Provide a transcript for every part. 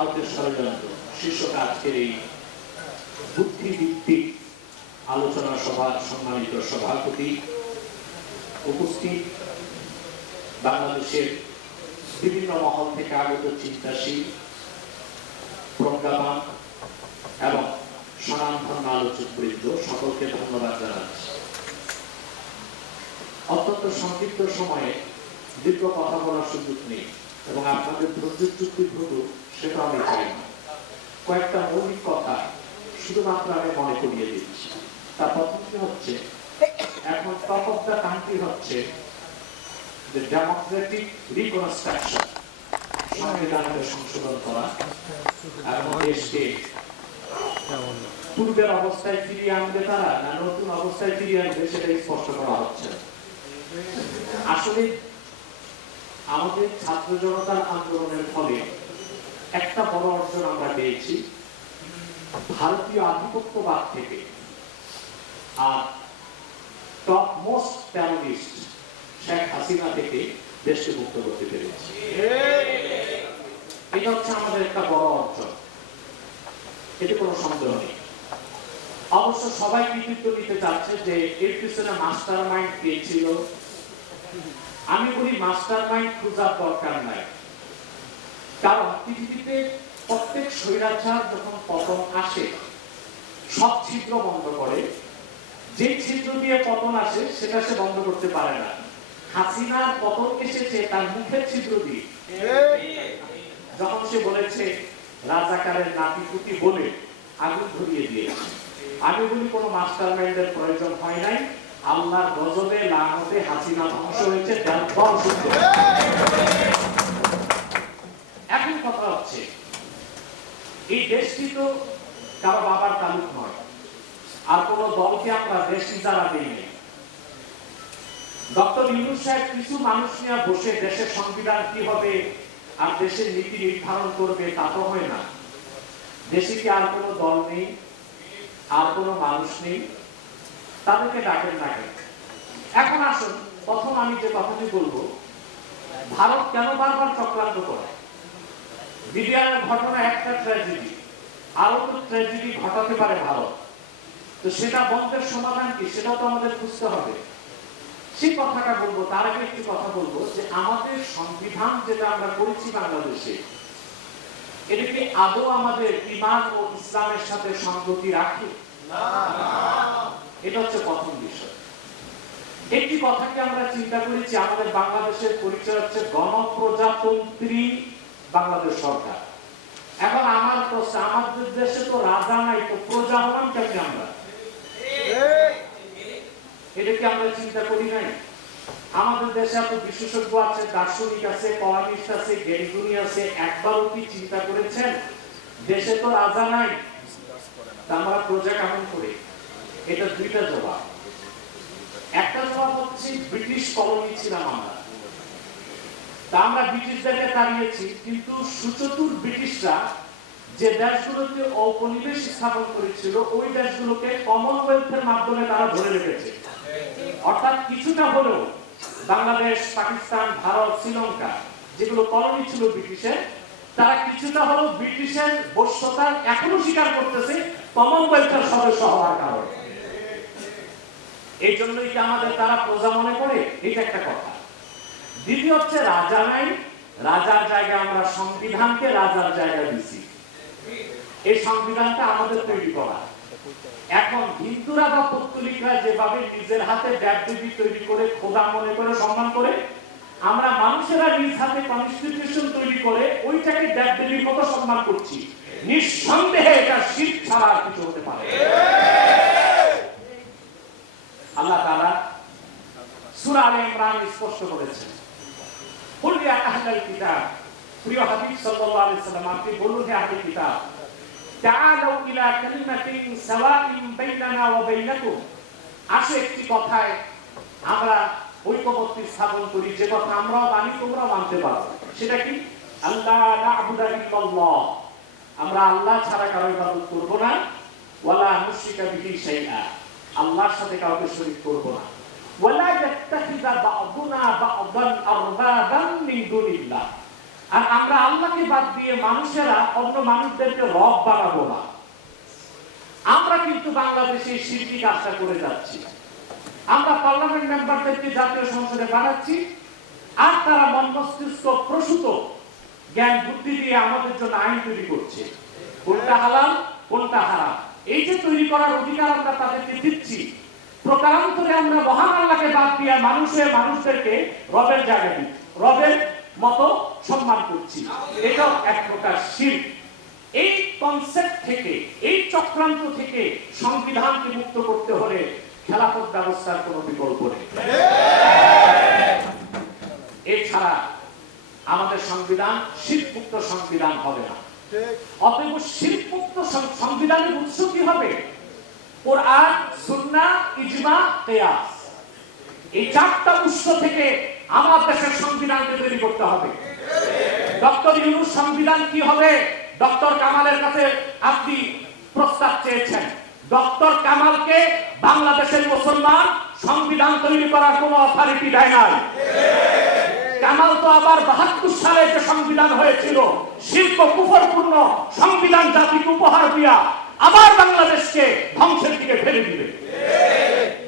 ভারতের ষড়যন্ত্র শীর্ষক আজকের এই বুদ্ধিভিত্তিক আলোচনা সভার সম্মানিত সভাপতি, উপস্থিত বাংলাদেশের বিভিন্ন মহল থেকে আগত চিন্তাশীল, প্রজ্ঞাবান এবং স্বনামধন্য আলোচক বৃন্দ, সকলকে ধন্যবাদ জানাচ্ছি। অত্যন্ত সংক্ষিপ্ত সময়ে দীর্ঘ কথা বলার সুযোগ নেই এবং আপনাদের ধৈর্যচ্যুতি ঘটুক সেটা আমি চাই না। কয়েকটা মৌলিক কথা শুধুমাত্র আমি মনে করিয়ে দিচ্ছি। তার প্রথমটি হচ্ছে, এখন টপ অফ দ্য কান্ট্রি হচ্ছে যে ডেমোক্রেটিক রিকনস্ট্রাকশন, সংবিধানকে সংশোধন করা এবং দেশকে পূর্বের অবস্থায় ফিরিয়ে আনবে তারা না নতুন অবস্থায় ফিরিয়ে আনবে সেটা স্পষ্ট করা হচ্ছে। আসলে আমাদের ছাত্র জনতার আন্দোলনের ফলে একটা বড় অর্জন আমরা পেয়েছি, ভারতীয় আধিপত্যবাদ থেকে আর top most terrorist Sheikh Hasina থেকে দেশকে মুক্ত করতে পেরেছি। এটা হচ্ছে আমাদের একটা বড় অর্জন, এতে কোনো সন্দেহ নেই। অবশ্য সবাই কৃতিত্ব নিতে চাচ্ছে যে এর পিছনে মাস্টার মাইন্ড কে ছিল। আমি বলি মাস্টার মাইন্ড খোঁজার দরকার নাই, কারণ পৃথিবীতে প্রত্যেক স্বৈরাচার যখন পতন আসে সব ছিদ্র বন্ধ করে, যে ছিদ্র দিয়ে পতন আসে সেটা সে বন্ধ করতে পারে না। হাসিনার পতন এসেছে তার মুখের ছিদ্র দিয়ে, যখন সে বলেছে রাজাকারের নাতিপুতি বলে আগুন ধরিয়ে দিয়েছে। আমি বলি কোনো মাস্টার মাইন্ডের প্রয়োজন হয় নাই, আল্লাহর গজবে লানতে হাসিনা ধ্বংস হয়েছে। এখন কথা হচ্ছে, এই দেশটি তো কারো বাবার তালুক নয়, আর কোন দলকে আমরা দেশ ইজারা দিই। ডক্টর ইউনূস সাহেব কিছু মানুষ নিয়ে বসে দেশের সংবিধান কি হবে আর দেশের নীতি নির্ধারণ করবে তা তো হয় না। দেশে কি আর কোনো দল নেই, আর কোনো মানুষ নেই? তাদেরকে ডাকেন না কেন? এখন আসুন, প্রথম আমি যে কথাটি বলবো, ভারত কেন বারবার চক্রান্ত করে? বিডিআরের ঘটনা একটা ট্র্যাজেডি, আরো তো ট্র্যাজেডি ঘটাতে পারে ভারত। তো সেটা বন্ধের সমাধান কি, সেটা তো আমাদের বুঝতে হবে। সেই কথাটা বলবো, তার আগে একটি কথা বলবো যে আমাদের সংবিধান যেটা আমরা করেছি বাংলাদেশে, এটা কি আদৌ আমাদের ঈমান ও ইসলামের সাথে সংগতি রাখে? এটা হচ্ছে প্রথম বিষয়। একটি কথাকে আমরা চিন্তা করেছি, আমাদের বাংলাদেশের পরিচয় হচ্ছে গণপ্রজাতন্ত্রী বাংলাদেশ সরকার। এখন আমার প্রশ্ন, আমাদের দেশে তো রাজা নাই, তো প্রজা হলাম কেমন আমরা? এটা কি আমরা চিন্তা করি নাই? আমাদের দেশে এত বিশেষজ্ঞ আছে, দার্শনিক আছে, কমিউনিস্ট আছে, জ্ঞানী আছে, একবারও কি চিন্তা করেছেন দেশে তো রাজা নাই, আমরা প্রজা কেমন করে? এটা দুইটা জবাব। একটা জবাব হচ্ছে ব্রিটিশ কলোনি ছিলাম আমরা, তা আমরা ব্রিটিশদেরকে তাড়িয়েছি, কিন্তু সুচতুর ব্রিটিশরা যে দেশগুলোকে ঔপনিবেশ স্থাপন করেছিল ওই দেশগুলোকে কমনওয়েলথের মাধ্যমে তারা ধরে রেখেছে। অর্থাৎ কিছুটা হলেও বাংলাদেশ, পাকিস্তান, ভারত, শ্রীলঙ্কা যেগুলো কলোনি ছিল ব্রিটিশের, তারা কিছুটা হলেও ব্রিটিশের বশ্যতা এখনো স্বীকার করতেছে কমনওয়েলথের সদস্য হওয়ার কারণে। এই জন্যই কি আমাদের তারা প্রজা মনে করে? এটা একটা কথা। দ্বিতীয় হচ্ছে রাজা নাই, রাজার জায়গায় আমরা সংবিধানকে রাজার জায়গা দিচ্ছি। এই সংবিধানটা আমাদের তৈরি করা। এখন হিন্দুরা বা পৌত্তলিকরা যেভাবে নিজের হাতে দেবদেবী তৈরি করে খোদা মনে করে সম্মান করে, আমরা মানুষেরা নিজ হাতে কনস্টিটিউশন তৈরি করে ওইটাকে দেবদেবীর মতো সম্মান করছি। নিঃসন্দেহে এটা শিরক ছাড়া আর কিছু হতে পারে। আল্লাহ তাআলা সূরা আলে ইমরান স্পষ্ট করেছেন, কুল ইয়া আহলাল কিতাব, প্রিয় হাবিব সাল্লাল্লাহু আলাইহি সাল্লাম আপনি বলুন হে আহলে কিতাব, তাআলাউ ইলা কালিমাতিন সাওয়াইন বাইনানা ওয়া বাইনাকুম, আসো একটি কথায় আমরা ঐক্যবদ্ধ স্থাপন করি, যে কথা আমরাও মানি তোমরাও মানতে পারো। সেটা কি? আল্লাহ না'বুদা ইল্লাল্লাহ, আমরা আল্লাহ ছাড়া কারো ইবাদত করব না, ওয়ালা নুশরিকা বিহি শাইআ, আল্লাহর সাথে কাউকে শরীক করব না, ওয়ালা ইয়াত্তাখিযা বা'দুনা বা'দান আরবাবান মিন দুনিল্লাহ, আর আমরা আল্লাহকে বাদ দিয়ে মানুষেরা অন্য মানুষদেরকে রব বানাবো না। আমরা কিন্তু বাংলাদেশে শিরকি কাজটা করে যাচ্ছি। আমরা পার্লামেন্ট মেম্বারদেরকে জাতীয় সংসদে বানাচ্ছি, আর তারা মন মস্তিষ্ক প্রসূত জ্ঞান বুদ্ধি দিয়ে আমাদের জন্য আইন তৈরি করছে, কোনটা হালাল কোনটা হারাম। এই যে তৈরি করার অধিকার আমরা তাদেরকে দিচ্ছি, প্রকারান্তরে আমরা মহান আল্লাহকে বাদ দিয়ে মানুষদেরকে রবের জায়গা দিচ্ছি, রবের মতো সম্মান করছি। এটাও এক প্রকার শিরক। এই কনসেপ্ট থেকে, এই চক্রান্ত থেকে সংবিধানকে মুক্ত করতে হলে খেলাফত ব্যবস্থার কোনো বিকল্প নেই। এছাড়া আমাদের সংবিধান শিরকমুক্ত সংবিধান হবে না। অতএব শিরকমুক্ত সংবিধানের উৎস কি হবে? কোরআন, সুন্নাহ, ইজমা, কিয়াস। এই চারটা উৎস থেকে আমার দেশের সংবিধানকে তৈরি করতে হবে। ডক্টর ইউনূস সংবিধান কি হবে? ডক্টর কামালের কাছে আপনি প্রস্তাব চেয়েছেন। ডক্টর কামালকে বাংলাদেশের মুসলমান সংবিধান তৈরি করার কোনো অথরিটি দেয় নাই। কামাল তো আবার ৭২ সালে যে সংবিধান হয়েছিল, শিরক ও কুফরপূর্ণ সংবিধান জাতিকে উপহার দিয়া আবার বাংলাদেশকে ধ্বংসের দিকে ফেলে দিবে।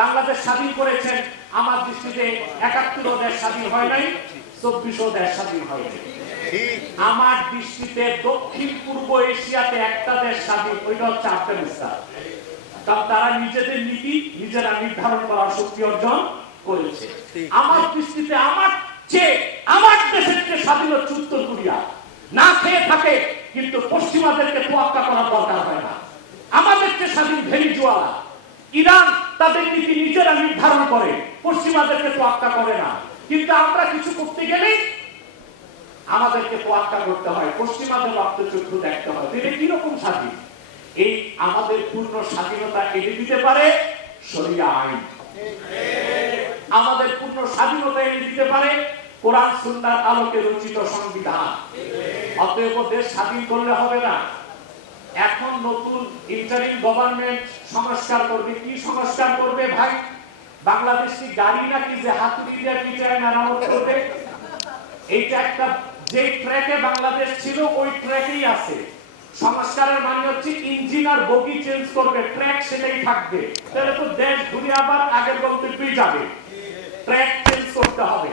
বাংলাদেশ স্বাধীন করেছেন, আমার দৃষ্টিতে ৭১ও দেশ স্বাধীন হয় নাই, ২৪ও দেশ স্বাধীন হয় নাই। আমার দৃষ্টিতে দক্ষিণ পূর্ব এশিয়াতে একটা দেশ স্বাধীন, ওইটা হচ্ছে আফগানিস্তান। কারণ তারা নিজেদের নীতি নিজেরা নির্ধারণ করার শক্তি অর্জন করেছে। আমার দৃষ্টিতে আমার দেশের চেয়ে স্বাধীন হচ্ছে উত্তর কোরিয়া। না খেয়ে থাকে কিন্তু পশ্চিমাদেরকে তোয়াক্কা করার দরকার হয় না। আমাদের চেয়ে স্বাধীন ভেনিজুয়েলা। ইরান তাদের নীতি নিজেরা নির্ধারণ করে, পশ্চিমাদেরকে তোয়াক্কা করে না। কিন্তু আমরা কিছু করতে গেলে আমাদেরকে তোয়াক্কা করতে হয়, পশ্চিমাদের রক্তচক্ষু দেখতে হয়। এটা কিরকম স্বাধীন? এই আমাদের পূর্ণ স্বাধীনতা এনে দিতে পারে শরিয়া আইন। আমাদের পূর্ণ স্বাধীনতা এনে দিতে পারে কোরআন সুন্নাহর আলোকে রচিত সংবিধান। অতএব দেশ স্বাধীন করলে হবে না। এখন নতুন ইন্টারিম গভর্নমেন্ট সংস্কার করবে। কি সংস্কার করবে ভাই? বাংলাদেশ কি গাড়ি নাকি যে হাতুড়ি দিয়ে পিছায় মেরামত করবে? এইটা একটা, যে ট্র্যাকে বাংলাদেশ ছিল ওই ট্র্যাকেই আছে। সংস্কারের মানে হচ্ছে ইঞ্জিন আর বগি চেঞ্জ করবে, ট্র্যাক সেটাই থাকবে। তাহলে তো দেশ ঘুরে আবার আগের গন্তব্যেই যাবে। ট্র্যাক চেঞ্জ করতে হবে,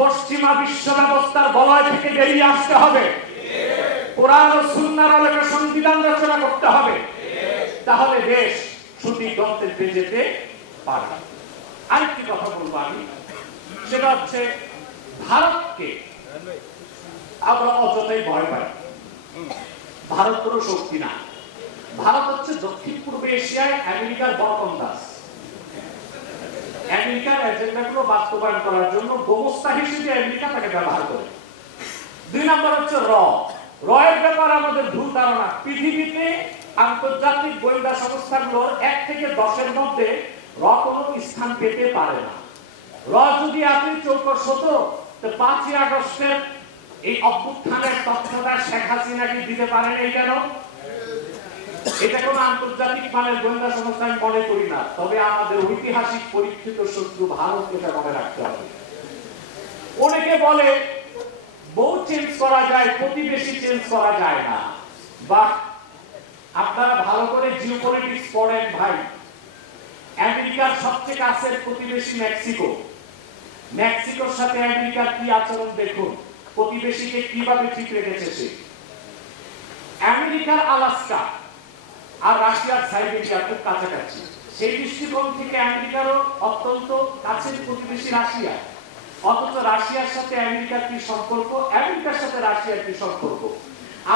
পশ্চিমা বিশ্ব ব্যবস্থার বলয় থেকে বেরিয়ে আসতে হবে, কোরআন ও সুন্নাহর আলোকে সংবিধান রচনা করতে হবে। তাহলে দেশ সঠিক গন্তব্যে যেতে পারবে। আরেকটি কথা বলবো আমি, সেটা হচ্ছে ভারতকে আমরা অযথাই ভয় পাই। ভারত কোনো শক্তি না। ভারত হচ্ছে দক্ষিণ পূর্ব এশিয়ায় আমেরিকার বরকম দাস। আমেরিকার এজেন্ডাগুলো বাস্তবায়ন করার জন্য গোমস্তা হিসেবে আমেরিকা তাকে ব্যবহার করে। ২ নম্বর হচ্ছে এর ব্যাপার আমাদের ভুল ধারণা। পৃথিবীতে আন্তর্জাতিক গোয়েন্দা সংস্থাগুলোর ১ থেকে ১০-এর মধ্যে কোনো স্থান পেতে পারে না। যদি আপনি চৌকস হতো, তো ৫ই আগস্টের এই অভ্যুত্থানের তথ্যটা শেখ হাসিনাকে দিতে পারেন এই কেন? এটা কোন আন্তর্জাতিক মানের গোয়েন্দা সংস্থা আমি মনে করি না। তবে আমাদের ঐতিহাসিক পরীক্ষিত শত্রু ভারত, এটা মনে রাখতে হবে। অনেকে বলে বউ চেঞ্জ করা যায়, প্রতিবেশী চেঞ্জ করা যায় না। বা আপনারা ভালো করে জিওপলিটিক্স পড়েন ভাই। আমেরিকার সবচেয়ে কাছের প্রতিবেশী মেক্সিকো। মেক্সিকোর সাথে আমেরিকার কি আচরণ দেখুন, প্রতিবেশীকে কিভাবে ঠিক রেখেছে সে। আমেরিকার আলাস্কা আর রাশিয়ার সাইবেরিয়া খুব কাছাকাছি। সেই দৃষ্টিকোণ থেকে আমেরিকারও অত্যন্ত কাছের প্রতিবেশী রাশিয়া। অথচ রাশিয়ার সাথে আমেরিকার কি সম্পর্ক, আমেরিকার সাথে রাশিয়ার কি সম্পর্ক?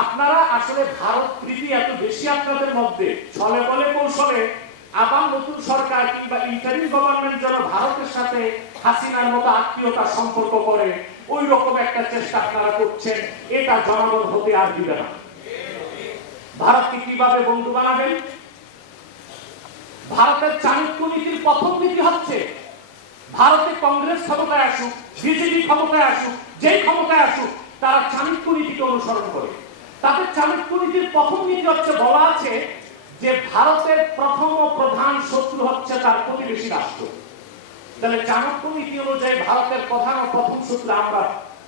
আপনারা আসলে ভারত প্রীতি এত বেশি আপনাদের মধ্যে, ছলে বলে কৌশলে আবার নতুন সরকার কিংবা ইন্টারিম গভর্নমেন্ট যেন ভারতের সাথে হাসিনার মতো আত্মীয়তার সম্পর্ক করে, ওই রকম একটা চেষ্টা আপনারা করছেন। এটা জনগণ হতে আর দিবে না। ভারতকে কিভাবে বন্ধু বানাবেন? ভারতের চাণক্য নীতির প্রথম নীতি হচ্ছে ভারতে কংগ্রেস ক্ষমতায় আসুক, বিজেপি ক্ষমতায় আসুক, যেই ক্ষমতায় আসুক, তারা চাণক্য নীতিকে অনুসরণ করে। তাদের চাণক্য নীতির প্রথম নীতি হচ্ছে, বলা আছে যে ভারতের প্রথম ও প্রধান শত্রু হচ্ছে তার প্রতিবেশী রাষ্ট্র। তাহলে চাণক্য নীতি অনুযায়ী ভারতের প্রধান ও প্রথম শত্রু আমরা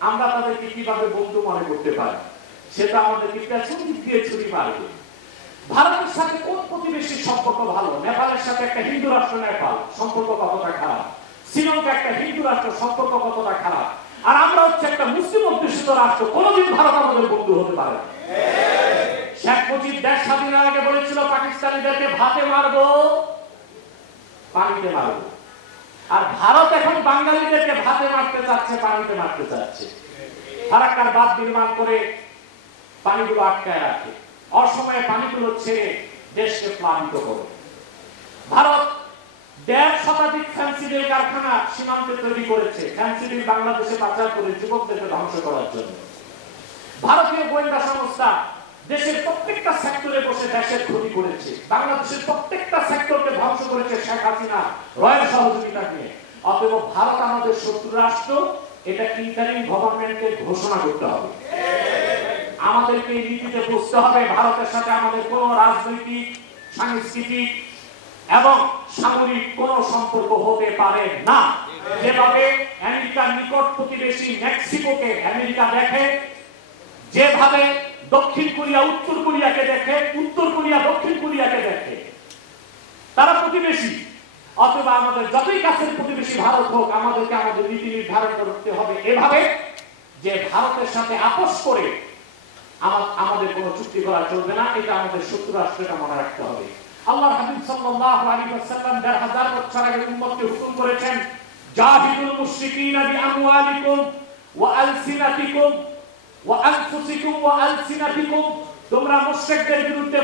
আমরা তাদেরকে কিভাবে বন্ধু মনে করতে পারি? সেটা আমাদেরকে পেছন দিক দিয়ে ছুরি মারবে। ভারতের সাথে কোন প্রতিবেশীর সম্পর্ক ভালো? নেপালের সাথে একটা হিন্দু রাষ্ট্র নেপাল, সম্পর্ক কতটা খারাপ? শ্রীলঙ্কা একটা হিন্দু রাষ্ট্র, সম্পর্ক কতটা খারাপ? আর আমরা হচ্ছে একটা মুসলিম অধ্যুষিত রাষ্ট্র, কোনদিন ভারত আমাদের বন্ধু হতে পারে না। শেখ মুজিব দেশ স্বাধীনের আগে বলেছিল পাকিস্তানিদেরকে ভাতে মারবো, পানিতে মারবো। আর ভারত এখন বাঙালিদেরকে ভাতে মারতে চাচ্ছে, পানিতে মারতে চাচ্ছে। ফারাক্কার বাঁধ নির্মাণ করে পানিগুলো আটকায় রাখে, অসময়ে পানিগুলো ছেড়ে দেশকে প্লাবিত করে। ভারত ১.৫ শতাধিক ফ্যান্সিডিল কারখানা সীমান্তে তৈরি করেছে, ফ্যান্সিডিল বাংলাদেশে পাচার করে যুবকদেরকে ধ্বংস করার জন্য। ভারতীয় গোয়েন্দা সংস্থা দেশের প্রত্যেকটা সেক্টরে বসে দেশের ক্ষতি করেছে, বাংলাদেশের প্রত্যেকটা সেক্টরকে ধ্বংস করেছে শেখ হাসিনা রয়ের সহযোগিতা নিয়ে। অতএব ভারত আমাদের শত্রু রাষ্ট্র, এটা ইন্টারিম গভর্নমেন্টকে ঘোষণা করতে হবে। আমাদেরকে এই নীতিতে বুঝতে হবে ভারতের সাথে আমাদের কোনো রাজনৈতিক, সাংস্কৃতিক এবং সামরিক কোন সম্পর্ক হতে পারে না। যেভাবে আমেরিকার নিকট প্রতিবেশী মেক্সিকোকে আমেরিকা দেখে, যেভাবে দক্ষিণ কোরিয়া উত্তর কোরিয়াকে দেখে, উত্তর কোরিয়া দক্ষিণ কোরিয়াকে দেখে, তারা প্রতিবেশী। অথবা আমাদের যতই কাছের প্রতিবেশী ভারত হোক, আমাদেরকে আমাদের নীতি নির্ধারণ করতে হবে এভাবে যে ভারতের সাথে আপোষ করে আমাদের কোনো চুক্তি করা চলবে না। এটা আমাদের শত্রু রাষ্ট্রটা মনে রাখতে হবে। আল্লাহর হাবিব সাল্লাল্লাহু আলাইহি ওয়াসাল্লাম ১৫০০ বছর আগে উম্মতকে হুকুম করেছেন, জাহিদুল মুশরিকিনা বিআমওয়ালিকুম ওয়া আলসিনাতিকুম ওয়া আনফুসিকুম ওয়া আলসিনাতিকুম, তোমরা মুশরিকদের বিরুদ্ধে